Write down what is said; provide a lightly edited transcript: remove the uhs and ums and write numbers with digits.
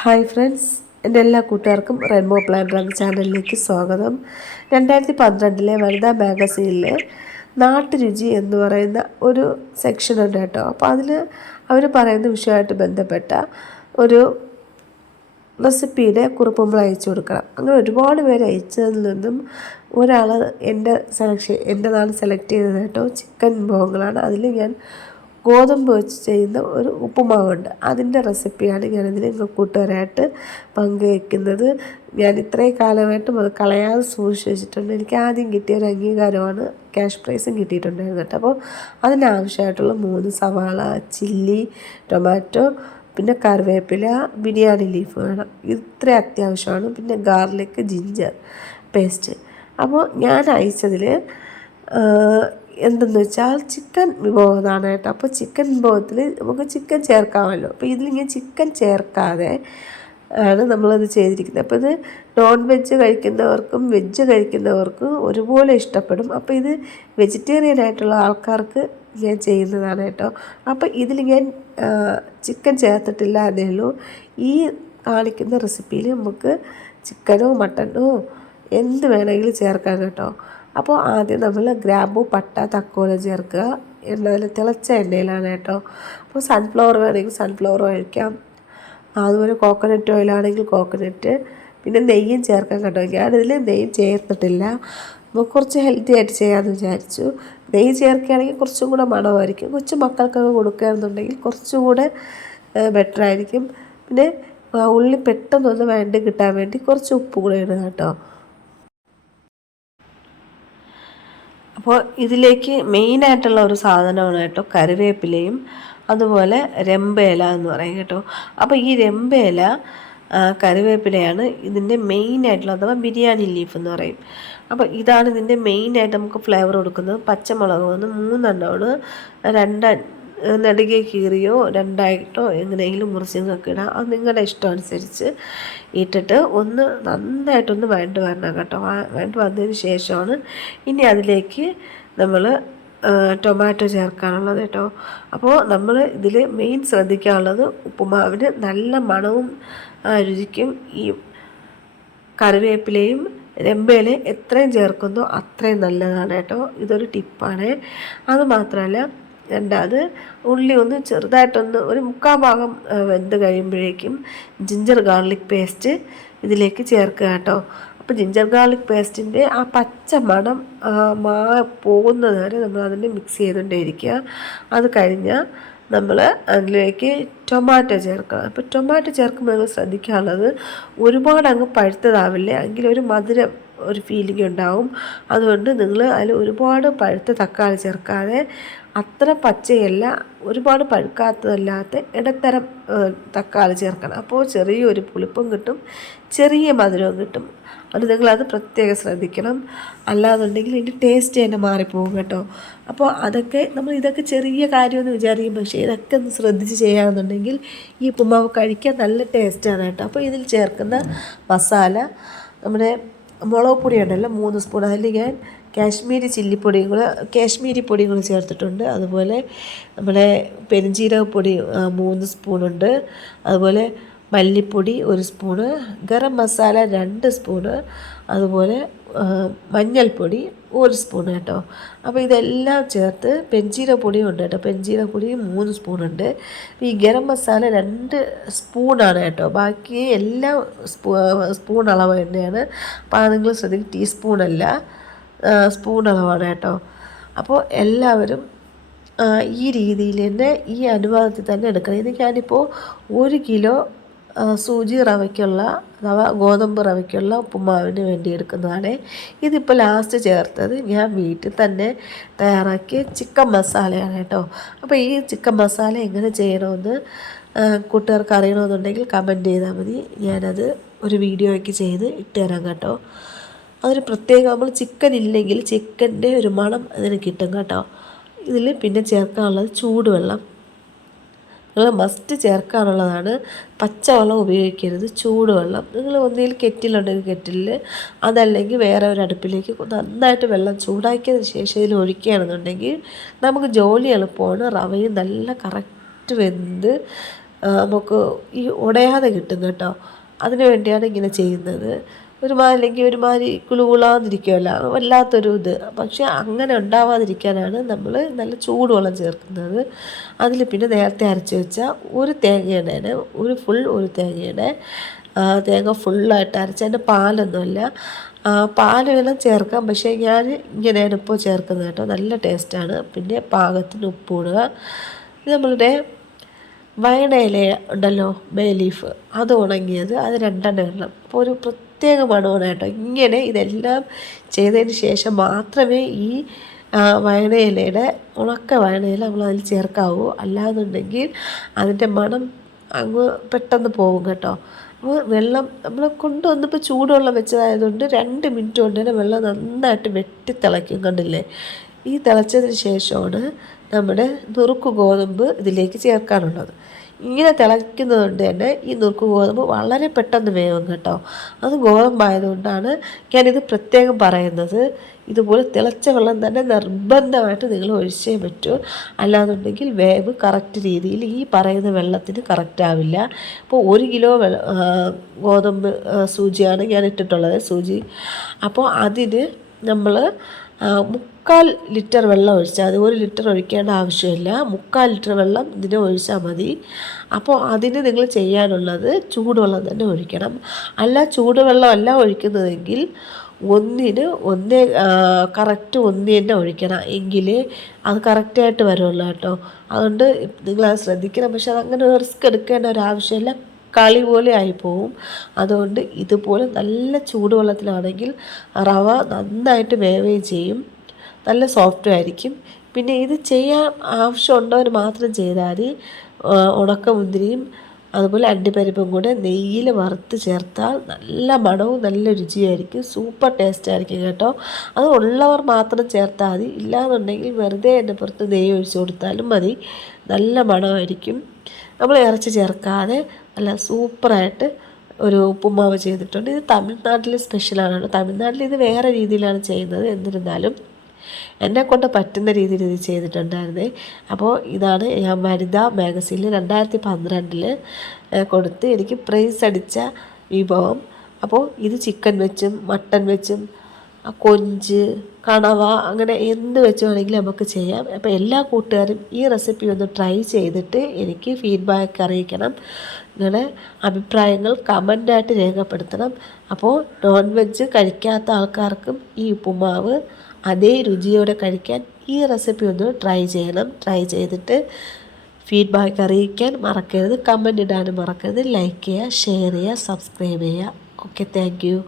Hi friends, എൻ്റെ എല്ലാ കൂട്ടുകാർക്കും റെയിൻബോ പ്ലാനർ എന്ന ചാനലിലേക്ക് സ്വാഗതം. 2012 വനിതാ മാഗസീനിൽ നാട്ടുരുചി എന്ന് പറയുന്ന ഒരു സെക്ഷൻ ഉണ്ട് കേട്ടോ. അപ്പോൾ അതിൽ അവർ പറയുന്ന വിഷയമായിട്ട് ബന്ധപ്പെട്ട ഒരു റെസിപ്പിയുടെ കുറിപ്പ് നമ്മൾ അയച്ചു കൊടുക്കണം. അങ്ങനെ ഒരുപാട് പേര് അയച്ചതിൽ നിന്നും ഒരാൾ എൻ്റെതാണ് സെലക്ട് ചെയ്തത് കേട്ടോ. ചിക്കൻ വിഭവങ്ങളാണ്. അതിൽ ഞാൻ ഗോതമ്പ് വെച്ച് ചെയ്യുന്ന ഒരു ഉപ്പുമാവുണ്ട്, അതിൻ്റെ റെസിപ്പിയാണ് ഞാനിതിൽ കൂട്ടുകാരായിട്ട് പങ്കുവയ്ക്കുന്നത്. ഞാൻ ഇത്രയും കാലമായിട്ടും അത് കളയാതെ സൂക്ഷിച്ച് വെച്ചിട്ടുണ്ട്. എനിക്ക് ആദ്യം കിട്ടിയ ഒരു അംഗീകാരമാണ്, ക്യാഷ് പ്രൈസും കിട്ടിയിട്ടുണ്ടായിരുന്നു കേട്ടോ. അപ്പോൾ അതിനാവശ്യമായിട്ടുള്ള 3 സവാള, ചില്ലി, ടൊമാറ്റോ, പിന്നെ കറിവേപ്പില, ബിരിയാണി ലീഫ് വേണം. ഇത്ര അത്യാവശ്യമാണ്. പിന്നെ ഗാർലിക്, ജിഞ്ചർ പേസ്റ്റ്. അപ്പോൾ ഞാൻ അയച്ചതിൽ എന്തെന്ന് വെച്ചാൽ ചിക്കൻ വിഭവമാണ് കേട്ടോ. അപ്പോൾ ചിക്കൻ വിഭവത്തിൽ നമുക്ക് ചിക്കൻ ചേർക്കാമല്ലോ. അപ്പോൾ ഇതിലിങ്ങനെ ചിക്കൻ ചേർക്കാതെ ആണ് നമ്മളത് ചെയ്തിരിക്കുന്നത്. അപ്പോൾ ഇത് നോൺ വെജ് കഴിക്കുന്നവർക്കും വെജ് കഴിക്കുന്നവർക്കും ഒരുപോലെ ഇഷ്ടപ്പെടും. അപ്പോൾ ഇത് വെജിറ്റേറിയൻ ആയിട്ടുള്ള ആൾക്കാർക്ക് ഞാൻ ചെയ്യുന്നതാണ് കേട്ടോ. അപ്പോൾ ഇതിൽ ഞാൻ ചിക്കൻ ചേർത്തിട്ടില്ല എന്നേ ഉള്ളൂ. ഈ കാണിക്കുന്ന റെസിപ്പിയിൽ നമുക്ക് ചിക്കനോ മട്ടനോ എന്ത് വേണമെങ്കിലും ചേർക്കാം കേട്ടോ. അപ്പോൾ ആദ്യം നമ്മൾ ഗ്രാമ്പു, പട്ട, തക്കോലം ചേർക്കുക. എണ്ണയിൽ തിളച്ച എണ്ണയിലാണ് കേട്ടോ. അപ്പോൾ സൺഫ്ലവർ വേണമെങ്കിൽ സൺഫ്ലവർ ഒഴിക്കാം, അതുപോലെ കോക്കനട്ട് ഓയിലാണെങ്കിൽ കോക്കനട്ട്, പിന്നെ നെയ്യും ചേർക്കാൻ കേട്ടോ. ഞാനിതിൽ നെയ്യ് ചേർത്തിട്ടില്ല. അപ്പോൾ കുറച്ച് ഹെൽത്തി ആയിട്ട് ചെയ്യാമെന്ന് വിചാരിച്ചു. നെയ്യ് ചേർക്കുകയാണെങ്കിൽ കുറച്ചും കൂടെ മണമായിരിക്കും. കൊച്ചു മക്കൾക്കൊക്കെ കൊടുക്കുകയാണെന്നുണ്ടെങ്കിൽ കുറച്ചും കൂടെ ബെറ്ററായിരിക്കും. പിന്നെ ഉള്ളി പെട്ടെന്നൊന്ന് വേണ്ടി കിട്ടാൻ വേണ്ടി കുറച്ച് ഉപ്പ് കൂടെ ഇടുക കേട്ടോ. അപ്പോൾ ഇതിലേക്ക് മെയിനായിട്ടുള്ള ഒരു സാധനമാണ് കേട്ടോ കറിവേപ്പിലയും അതുപോലെ രമ്പയില എന്ന് പറയും കേട്ടോ. അപ്പോൾ ഈ രമ്പയില, കറിവേപ്പിലയാണ് ഇതിൻ്റെ മെയിനായിട്ടുള്ള, അഥവാ ബിരിയാണി ലീഫ് എന്ന് പറയും. അപ്പോൾ ഇതാണ് ഇതിൻ്റെ മെയിനായിട്ട് നമുക്ക് ഫ്ലേവർ കൊടുക്കുന്നത്. പച്ചമുളക് വന്ന് 3 എണ്ണമാണ്. 2 നെടുകെ കീറിയോ 2ആയിട്ടോ എങ്ങനെയെങ്കിലും മുറിച്ച് നിങ്ങൾക്ക് ഇടാം. അത് നിങ്ങളുടെ ഇഷ്ടം അനുസരിച്ച് ഇട്ടിട്ട് ഒന്ന് നന്നായിട്ടൊന്ന് വഴണ്ട് വരണം കേട്ടോ. വഴണ്ട് വന്നതിന് ശേഷമാണ് ഇനി അതിലേക്ക് നമ്മൾ ടൊമാറ്റോ ചേർക്കാനുള്ളത് കേട്ടോ. അപ്പോൾ നമ്മൾ ഇതിൽ മെയിൻ ശ്രദ്ധിക്കാനുള്ളത് ഉപ്പുമാവിന് നല്ല മണവും രുചിക്കും ഈ കറിവേപ്പിലയും രമ്പയില എത്രയും ചേർക്കുന്നോ അത്രയും നല്ലതാണ് കേട്ടോ. ഇതൊരു ടിപ്പാണ്. അതുമാത്രമല്ല, രണ്ടാമത് ഉള്ളി ഒന്ന് ചെറുതായിട്ടൊന്ന് ഒരു 3/4 ഭാഗം വെന്ത് കഴിയുമ്പോഴേക്കും ജിഞ്ചർ ഗാർലിക് പേസ്റ്റ് ഇതിലേക്ക് ചേർക്കുക കേട്ടോ. അപ്പോൾ ജിഞ്ചർ ഗാർലിക് പേസ്റ്റിൻ്റെ ആ പച്ച മണം പോകുന്നത് വരെ നമ്മൾ അതിനെ മിക്സ് ചെയ്തുകൊണ്ടേയിരിക്കുക. അത് കഴിഞ്ഞാൽ നമ്മൾ അതിലേക്ക് ടൊമാറ്റോ ചേർക്കണം. അപ്പോൾ ടൊമാറ്റോ ചേർക്കുമ്പോൾ നിങ്ങൾ ശ്രദ്ധിക്കാനുള്ളത് ഒരുപാട് അങ്ങ് പഴുത്തതാവില്ല, എങ്കിലൊരു മധുരം ഒരു ഫീലിംഗ് ഉണ്ടാവും. അതുകൊണ്ട് നിങ്ങൾ അതിൽ ഒരുപാട് പഴുത്ത തക്കാളി ചേർക്കാതെ, അത്ര പച്ചയല്ല ഒരുപാട് പഴുക്കാത്തതല്ലാത്ത ഇടത്തരം തക്കാളി ചേർക്കണം. അപ്പോൾ ചെറിയൊരു പുളിപ്പും കിട്ടും, ചെറിയ മധുരവും കിട്ടും. അത് നിങ്ങളത് പ്രത്യേകം ശ്രദ്ധിക്കണം. അല്ലാന്നുണ്ടെങ്കിൽ ഇതിൻ്റെ ടേസ്റ്റ് തന്നെ മാറിപ്പോകും കേട്ടോ. അപ്പോൾ ഇതൊക്കെ ചെറിയ കാര്യമെന്ന് വിചാരിക്കും, പക്ഷേ ഇതൊക്കെ ഒന്ന് ശ്രദ്ധിച്ച് ചെയ്യുകയാണെന്നുണ്ടെങ്കിൽ ഈ ഉപ്പുമാവ് കഴിക്കാൻ നല്ല ടേസ്റ്റാണ് കേട്ടോ. അപ്പോൾ ഇതിൽ ചേർക്കുന്ന മസാല, നമ്മുടെ മുളക് പൊടി ഉണ്ടല്ലോ 3 സ്പൂൺ, അതിൽ ഞാൻ കാശ്മീരി പൊടിയും കൂടെ ചേർത്തിട്ടുണ്ട്. അതുപോലെ നമ്മുടെ പെരുംജീരകപ്പൊടി 3 സ്പൂണുണ്ട്. അതുപോലെ മല്ലിപ്പൊടി 1 സ്പൂണ്, ഗരം മസാല 2 സ്പൂണ്, അതുപോലെ മഞ്ഞൾപ്പൊടി 1 സ്പൂൺ കേട്ടോ. അപ്പോൾ ഇതെല്ലാം ചേർത്ത്, പെരുംജീരകപ്പൊടിയും ഉണ്ട് കേട്ടോ, പെരുംജീരകപ്പൊടി 3 സ്പൂണുണ്ട്. ഈ ഗരം മസാല 2 സ്പൂണാണ് കേട്ടോ. ബാക്കി എല്ലാം സ്പൂൺ അളവ് തന്നെയാണ്. അപ്പോൾ അത് നിങ്ങൾ ശ്രദ്ധിക്കും, ടീസ്പൂണല്ല, സ്പൂൺ അളവാണ് കേട്ടോ. അപ്പോൾ എല്ലാവരും ഈ രീതിയിൽ തന്നെ ഈ അനുപാതത്തിൽ തന്നെ എടുക്കണം. ഇത് ഞാനിപ്പോൾ 1 കിലോ സൂചി റവയ്ക്കുള്ള, അഥവാ ഗോതമ്പ് റവയ്ക്കുള്ള ഉപ്പുമാവിന് വേണ്ടി എടുക്കുന്നതാണ്. ഇതിപ്പോൾ ലാസ്റ്റ് ചേർത്തത് ഞാൻ വീട്ടിൽ തന്നെ തയ്യാറാക്കിയ ചിക്കൻ മസാലയാണ് കേട്ടോ. അപ്പോൾ ഈ ചിക്കൻ മസാല എങ്ങനെ ചെയ്യണമെന്ന് കൂട്ടുകാർക്ക് അറിയണമെന്നുണ്ടെങ്കിൽ കമൻറ്റ് ചെയ്താൽ മതി. ഞാനത് ഒരു വീഡിയോയ്ക്ക് ചെയ്ത് ഇട്ട് തരാം കേട്ടോ. അതൊരു പ്രത്യേകം, നമ്മൾ ചിക്കൻ ഇല്ലെങ്കിൽ ചിക്കൻ്റെ ഒരു മണം അതിന് കിട്ടും കേട്ടോ. ഇതിൽ പിന്നെ ചേർക്കാനുള്ളത് ചൂടുവെള്ളം. നിങ്ങൾ മസ്റ്റ് ചേർക്കാനുള്ളതാണ്. പച്ചവെള്ളം ഉപയോഗിക്കരുത്, ചൂടുവെള്ളം. നിങ്ങൾ ഒന്നുകിൽ കെറ്റിലുണ്ടെങ്കിൽ കെറ്റിലിൽ, അതല്ലെങ്കിൽ വേറെ ഒരു അടുപ്പിലേക്ക് നന്നായിട്ട് വെള്ളം ചൂടാക്കിയതിന് ശേഷം ഇതിൽ ഒഴിക്കുകയാണെന്നുണ്ടെങ്കിൽ നമുക്ക് ജോലി എളുപ്പമാണ്. റവയും നല്ല കറക്റ്റ് വെന്ത് നമുക്ക് ഈ ഉടയാതെ കിട്ടും കേട്ടോ. അതിനു വേണ്ടിയാണ് ഇങ്ങനെ ചെയ്യുന്നത്. അല്ലെങ്കിൽ ഒരുമാതിരി കുളുകുളാന്നിരിക്കുമല്ലോ, വല്ലാത്തൊരു ഇത്. പക്ഷെ അങ്ങനെ ഉണ്ടാവാതിരിക്കാനാണ് നമ്മൾ നല്ല ചൂടുവെള്ളം ചേർക്കുന്നത്. അതിൽ പിന്നെ നേരത്തെ അരച്ച് വെച്ചാൽ ഒരു തേങ്ങയുടെ ഒരു തേങ്ങയുടെ തേങ്ങ ഫുള്ളായിട്ട് അരച്ച്, അതിൻ്റെ പാലൊന്നുമല്ല. പാൽ വേണം ചേർക്കാം, പക്ഷേ ഞാൻ ഇങ്ങനെയാണ് ഇപ്പോൾ ചേർക്കുന്നത് കേട്ടോ. നല്ല ടേസ്റ്റാണ്. പിന്നെ പാകത്തിന് ഉപ്പ് ഇടുക. ഇത് നമ്മളുടെ വയണയില ഉണ്ടല്ലോ, ബേ ലീഫ്, അത് ഉണങ്ങിയത്, അത് 2 ഇടണം. അപ്പോൾ ഒരു പ്രത്യേക മണമാണ് കേട്ടോ. ഇങ്ങനെ ഇതെല്ലാം ചെയ്തതിന് ശേഷം മാത്രമേ ഈ വയണയിലയുടെ ഉണക്ക വയണയില നമ്മൾ അതിൽ ചേർക്കാവൂ. അല്ലാന്നുണ്ടെങ്കിൽ അതിൻ്റെ മണം അങ്ങ് പെട്ടെന്ന് പോകും കേട്ടോ. അപ്പോൾ വെള്ളം നമ്മൾ കൊണ്ടുവന്നപ്പോൾ ചൂടുവെള്ളം വെച്ചതായതുകൊണ്ട് 2 മിനിറ്റ് കൊണ്ട് തന്നെ വെള്ളം നന്നായിട്ട് വെട്ടി തിളയ്ക്കും. കണ്ടില്ലേ? ഈ തിളച്ചതിന് ശേഷമാണ് നമ്മുടെ നുറുക്ക് ഗോതമ്പ് ഇതിലേക്ക് ചേർക്കാനുള്ളത്. ഇങ്ങനെ തിളയ്ക്കുന്നത് കൊണ്ട് തന്നെ ഈ നുറുക്ക് ഗോതമ്പ് വളരെ പെട്ടെന്ന് വേവും കേട്ടോ. അത് ഗോതമ്പായതുകൊണ്ടാണ് ഞാനിത് പ്രത്യേകം പറയുന്നത്. ഇതുപോലെ തിളച്ച വെള്ളം തന്നെ നിർബന്ധമായിട്ട് നിങ്ങൾ ഒഴിച്ചേ പറ്റൂ. അല്ലാന്നുണ്ടെങ്കിൽ വേവ് കറക്റ്റ് രീതിയിൽ ഈ പറയുന്ന വെള്ളത്തിന് കറക്റ്റ് ആവില്ല. ഇപ്പോൾ 1 കിലോ ഗോതമ്പ് സൂചിയാണ് ഞാൻ ഇട്ടിട്ടുള്ളത്, സൂചി. അപ്പോൾ അതിന് നമ്മൾ 3/4 ലിറ്റർ വെള്ളം ഒഴിച്ചാൽ മതി. 1 ലിറ്റർ ഒഴിക്കേണ്ട ആവശ്യമില്ല. 3/4 ലിറ്റർ വെള്ളം ഇതിന് ഒഴിച്ചാൽ മതി. അപ്പോൾ അതിന് നിങ്ങൾ ചെയ്യാനുള്ളത് ചൂടുവെള്ളം തന്നെ ഒഴിക്കണം. അല്ല, ചൂടുവെള്ളം അല്ല ഒഴിക്കുന്നതെങ്കിൽ കറക്റ്റ് 1 തന്നെ ഒഴിക്കണം. എങ്കിലേ അത് കറക്റ്റായിട്ട് വരുള്ളൂ കേട്ടോ. അതുകൊണ്ട് നിങ്ങളത് ശ്രദ്ധിക്കണം. പക്ഷെ അതങ്ങനെ റിസ്ക് എടുക്കേണ്ട ഒരാവശ്യമില്ല, കളി പോലെ ആയിപ്പോവും. അതുകൊണ്ട് ഇതുപോലെ നല്ല ചൂടുവെള്ളത്തിലാണെങ്കിൽ റവ നന്നായിട്ട് വേവുകയും ചെയ്യും, നല്ല സോഫ്റ്റും ആയിരിക്കും. പിന്നെ ഇത് ചെയ്യാൻ ആവശ്യമുള്ളവർ മാത്രം ചെയ്താൽ മതി. ഉണക്കമുന്തിരിയും അതുപോലെ അണ്ടിപ്പരിപ്പും കൂടെ നെയ്യിൽ വറുത്ത് ചേർത്താൽ നല്ല മണവും നല്ല രുചിയായിരിക്കും. സൂപ്പർ ടേസ്റ്റ് ആയിരിക്കും കേട്ടോ. അത് ഉള്ളവർ മാത്രം ചേർത്താൽ മതി. ഇല്ലാന്നുണ്ടെങ്കിൽ വെറുതെ എൻ്റെ പുറത്ത് നെയ്യ് ഒഴിച്ച് കൊടുത്താലും മതി, നല്ല മണമായിരിക്കും. നമ്മൾ ഇറച്ചി ചേർക്കാതെ നല്ല സൂപ്പറായിട്ട് ഒരു ഉപ്പുമാവ് ചെയ്തിട്ടുണ്ട്. ഇത് തമിഴ്നാട്ടിൽ സ്പെഷ്യലാണ്. തമിഴ്നാട്ടിൽ ഇത് വേറെ രീതിയിലാണ് ചെയ്യുന്നത്. എന്നിരുന്നാലും എന്നെക്കൊണ്ട് പറ്റുന്ന രീതിയിൽ ഇത് ചെയ്തിട്ടുണ്ടായിരുന്നേ. അപ്പോൾ ഇതാണ് ഞാൻ വനിതാ മാഗസീനിൽ 2012 കൊടുത്ത് എനിക്ക് പ്രൈസ് അടിച്ച വിഭവം. അപ്പോൾ ഇത് ചിക്കൻ വെച്ചും മട്ടൻ വെച്ചും കൊഞ്ച്, കണവ, അങ്ങനെ എന്ത് വെച്ച് വേണമെങ്കിലും നമുക്ക് ചെയ്യാം. അപ്പോൾ എല്ലാ കൂട്ടുകാരും ഈ റെസിപ്പി ഒന്ന് ട്രൈ ചെയ്തിട്ട് എനിക്ക് ഫീഡ്ബാക്ക് അറിയിക്കണം. നിങ്ങളുടെ അഭിപ്രായങ്ങൾ കമൻ്റായിട്ട് രേഖപ്പെടുത്തണം. അപ്പോൾ നോൺ വെജ് കഴിക്കാത്ത ആൾക്കാർക്കും ഈ ഉപ്പുമാവ് അതേ രുചിയോടെ കഴിക്കാൻ ഈ റെസിപ്പി ഒന്ന് ട്രൈ ചെയ്യണം. ട്രൈ ചെയ്തിട്ട് ഫീഡ്ബാക്ക് അറിയിക്കാൻ മറക്കരുത്. കമൻ്റ് ഇടാനും മറക്കരുത്. ലൈക്ക് ചെയ്യുക, ഷെയർ ചെയ്യുക, സബ്സ്ക്രൈബ് ചെയ്യുക. Okay, thank you.